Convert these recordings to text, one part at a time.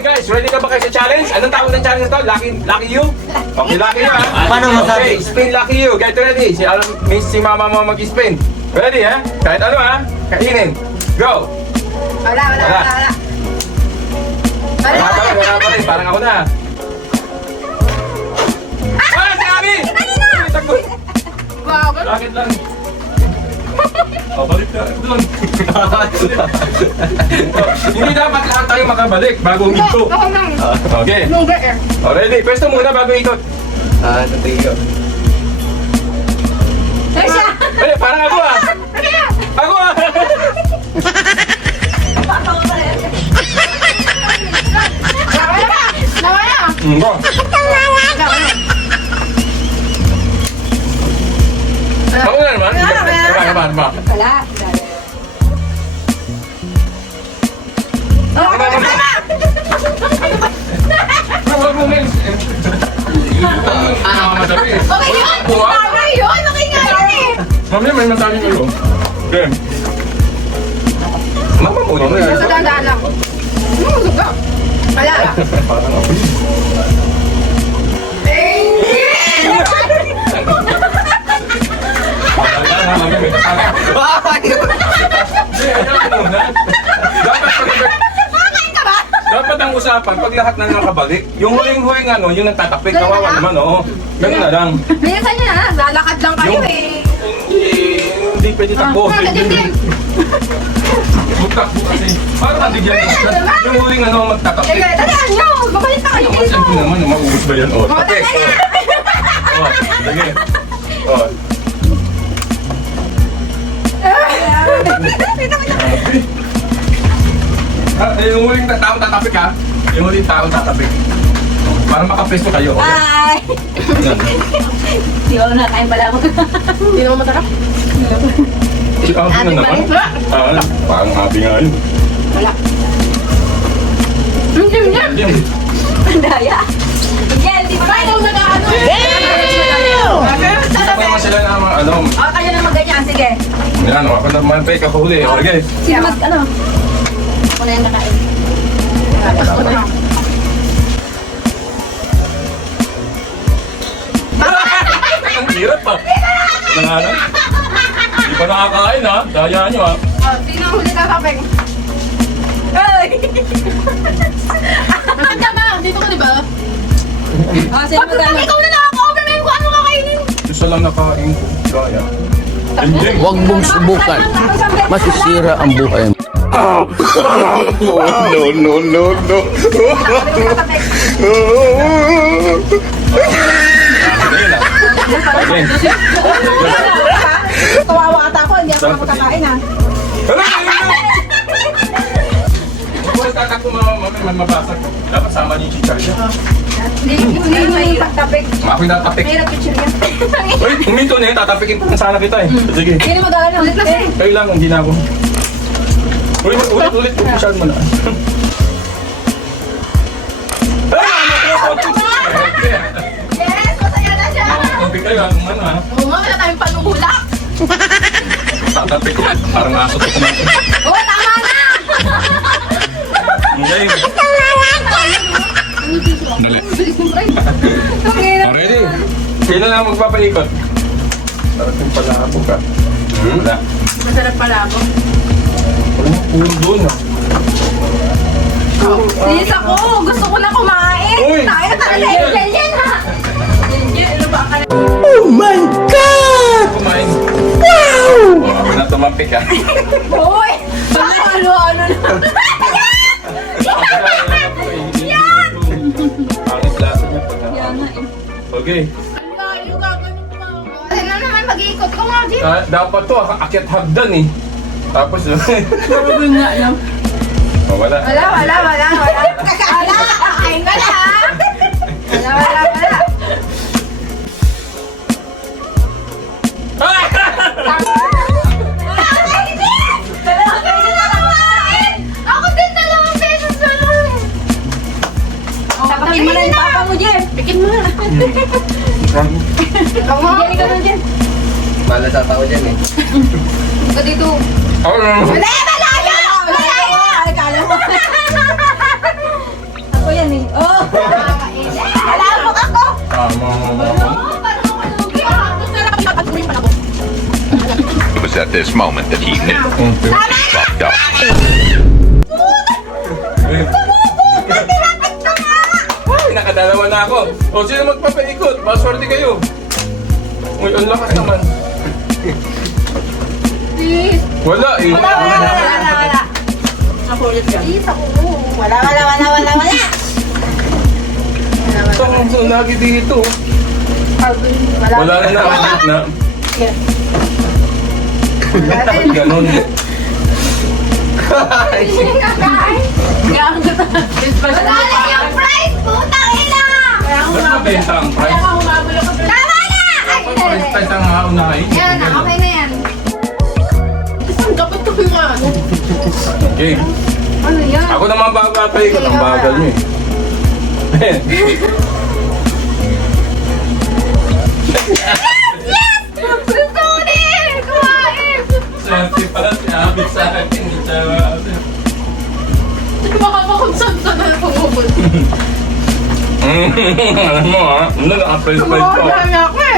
Okay guys, ready ka ba kayo sa challenge? Anong tawag ng challenge na to? Lucky you? Okay, lucky you ha? Paano masabi? Okay, spin lucky you. Get ready. Si mama mo mag-spin. Ready ha? Kahit ano ha? Kainin. Go! Wala. Wala pa rin. Parang ako na. Ah! Si Ami! Takbo! Wow, Bakit lang? Oh, balik ka. Doon. Hindi dapat lahat tayo makabalik bago umikot. Okay. Oh, ready. Pwesto muna bago ikot. Natiyo. Eh, parang ako ah. Ako ah. Go. Ako na naman. Ba? Wala. Huwag mo men. Madali. Okay yun! Okay yun! Okay nga yun eh! Mamaya may masali kayo. Okay. Mama mo din. Nadadaan lang. Suga. Wala. Parang ako. Dapat ang usapan, pag lahat na nakabalik, yung huling-huling ano, yung nagtatapik, kawawa naman, oo. Ganun na lang. Minsan yun ha, lalakad lang kayo eh. Hindi pwede takbo. Din. Magtakbo kasi. Parang nabigyan ka. Yung huling ano, magtatapik. Tandaan nyo, babalik na kayo Ano, dito. siyempre naman, maubos ba yan? Oh, tapik. Oh, sige. Oh. Yung huling taong tatapik ha. Yung huling taong tatapik. Para makapesto kayo. Okay? Ay! Di ba na kain pala ako? Hindi naman masarap. Si Abby na naman. Parang Abby nga yun. Wala. Hindi. Ang daya. Hindi ba kayo nag-ano? Isa pa naman sila na mga ano. Kayo na mag-ganyan, sige. Yan, ako naman pa ikahuli. Okay. Sino mas ano? Ako na yung nakain. Tapos ko na. Ang hirap pa. Nangalan. Hindi pa nakakain ha. Daya nyo ha. Sino ang huli kakapeng? Ay! Nasaan ka ba? Dito ka diba? Sino mag-ano? Ikaw na nakaka-overwhelm ko ano kakainin. Isa lang nakain ko. Kaya. Hindi. Huwag mong subukan. Masisira ang buhay mo. Okay. Kawawa ata ako, hindi ako makakakain ha. Huwag tatak ko mabasag. Dapat sama niyo yung chicharya. Hindi mo yung pagtapik. Ako yung tatapik. Mahirap yung chirya. Uy, huminto na yun. Tatapikin pa sana kita eh. Sige. Hindi mo mag-ano. Ulit lang eh. Kayo lang, hindi na ako. Ulit. Pupusan mo na. Yes! Masaya na siya! Tatapik kayo kung ano ha. Oo nga, wala tayong panuhulak. Tatapik ko. Parang aso ko kumain. Oo, tama na! Okay. Dali. Okay na. Ready? Sino na magpapaikot? Sarap yung palabo ka. Wala. Masarap pala ako. Puro doon ah. Sis ako! Gusto ko na kumain! Uy! Tayo na talaga Ayun. yung yan ha! Ano ba ka? Oh my God! Kumain. Wow! Ako na tumapik ah. Uy! Ano na? Yan! Pangit lasa niya pag Okay. Layo gagawin mo. Ano na naman mag-iikot ko nga din. Dapat to, akyat hagdan eh. Tapos, Marunong nga lang. wala. Wala. Kakain ka na ha? Wala. Ako din 2 pesos na lang. Tapakin mo na yung papa mo, Jen. Pikin mo na. Ikaw mo. Jen, ikaw na, Jen. Mala sa tao dyan eh. Ikaw dito. Ako na. Wala! Malayo! Ay, kala mo. at this moment that he knew he fucked up. Nakadalawa na ako. O, sino magpapaikot? Maswerte kayo. Uy, ang lakas naman. Please. Wala eh. Wala. Nakulit ka. Please, ako. Wala. Ang lagi dito. Wala na. Bakit ganun? Wala na yung price! Putang ina! Ba't mabenta ang price? Tama na! Ay, Price ang unahin. yan na, okay na yan. Isang dapat ito yung ano? Okay. Ano yan? Ako naman papaikot. Ang bagal nyo eh. Gusto ko din! Kumain! Swerte pala si Abby sa akin. Makakakonsanta na pumubot. Alam mo ha? Ano na-appraise pa ito? na ako eh.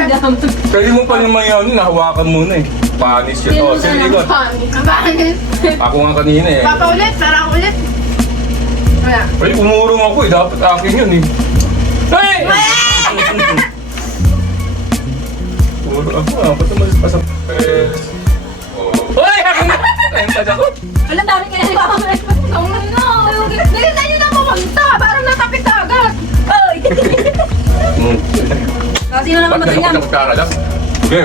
Pwede mo pa naman yun, nahawakan muna eh. Panis yun. O, sige, ikot. Ang bakit? Ako nga kanina eh. Papa ulit, Sarah ulit. Wala. Ay, umurong ako eh. Dapat akin yun eh. Hey! Umurong ako ah. Ba't naman pa sa pes? Hoy! Akin na! Ayun pa ako. Walang dami kaya ni Papa ulit. Ang ano? Bilisan nyo na pumunta. Parang natapit na agad. Ay! Sino naman Ba't ganun magaling? ka magkakalap? Okay.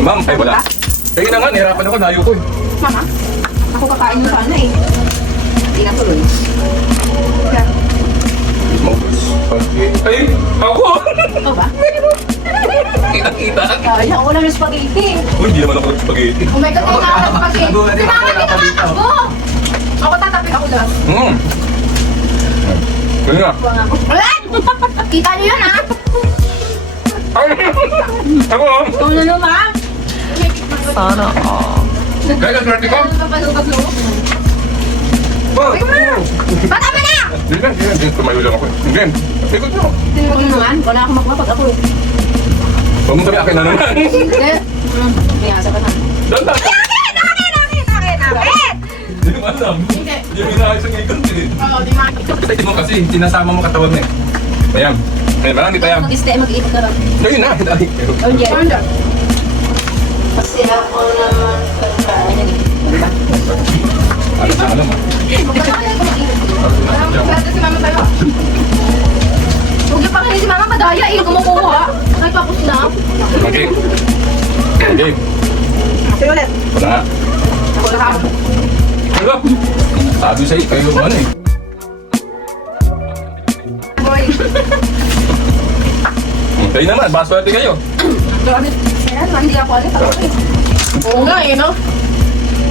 Ma'am, ay wala. Kaya na nga, nahirapan ako. Nayo ko eh. Mama, ako kakain mo sana eh. Hindi na tuloy. Ay, ako! Ito ba? Kita-kita. Kaya ako lang yung spaghetti. Uy, hindi naman ako nag-spaghetti. Oh my God, kaya nga ako kasi. Si Mama, tinatakbo! Ako tatapik ako lang. Kaya nga. Buwang ako. Wala! Kita niyo yun ha? Ako! Ikaw na naman. Sana Kaya ka swerte ko? Patabi na! Hindi lang, hindi lang. Tumayo lang ako eh. Hindi. Ikot mo. Ikaw naman. Wala akong makuha pag ako eh. Huwag mo sabi akin na naman. Hindi. May asa ka na. Doon lang. Bakit? Hindi mo alam. Hindi. Hindi mo inaayos ang ikot eh. Oo, di makikita. Kasi mo kasi, sinasama mo katawan mo eh. Ayan. Ayan, marami pa yan. Mag-stay, mag-iikot ka lang. Ayun na. Dali. Oh, yeah. Kasi ako naman pagkain. Ano sa alam mo? Si Mama tayo. Huwag yung pakainin si Mama, madaya eh. Kumukuha. Ay, tapos na. Okay. Okay. Sige ulit. Wala nga. Ako lahat. Ano? Sabi sa'yo, kayo ano eh. Boy. Kayo naman, baswerte kayo. Ayan, hindi ako alit. Ako eh. Oo nga eh, no?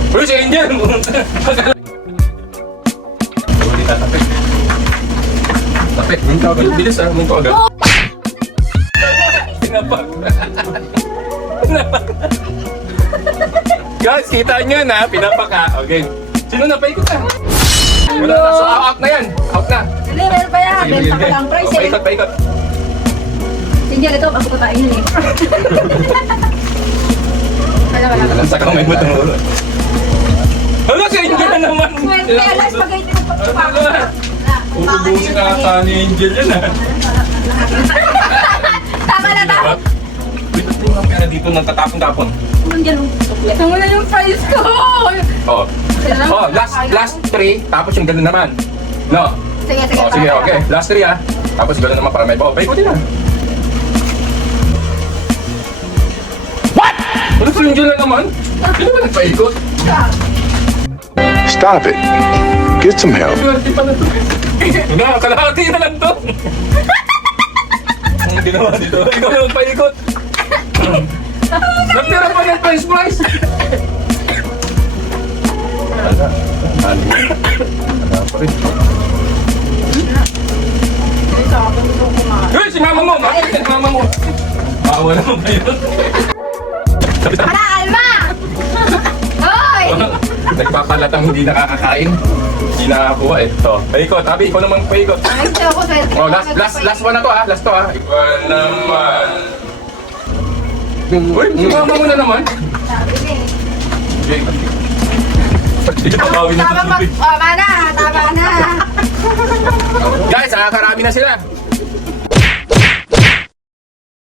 Uy, si Angel! Uy, tatapik. Tapik, munta agad. Bilis ah, munta agad. Pinapak. Pinapak. Guys, kita nyo na, pinapak ha. Okay. Sino na? Paikot na. Wala na. So, out na yan. Out na. Hindi, meron pa yan. Benta ko lang price eh. Paikot, paikot. Hindi, ito, ako kakain yun eh. Wala. Alam sa kamay mo tumulo. Ano si Angel na naman? Swerte, alas, spaghetti mo pagpapakot. Utubusin na ata ni Angel yan ha. Tama na, tama. Dito po nga pera dito nang tatapon-tapon. Nandiyan yung suklet. Tama na yung price ko. Oh. Oh, last 3, tapos yung gano'n naman. No? Sige, Oh, sige, okay. Last 3 ah. Tapos gano'n naman para may pa. Oh, paikutin na. What? Ano si Angel na naman? Hindi ba nagpaikot? Stop it. Get some help. Swerte pa na to. Nga, kalahati na lang to. Ang ginawa dito, ikaw na magpaikot. Nagtira pa ng french fries. Wala pa rin. Hey, si mama mo! Bakit si mama mo? Maawa naman ba yun? Para, Alma! Hoy! Nagpapalatang hindi nakakakain. Hindi nakakakuha eh. So, paikot. Tabi, ikaw naman paikot. Ay, ito ako sa... Oh, last one na to ah. Last to ah. Ikaw naman. Uy, sumama mo na naman. Sige, pagawin na Tama na. Guys, karami na sila.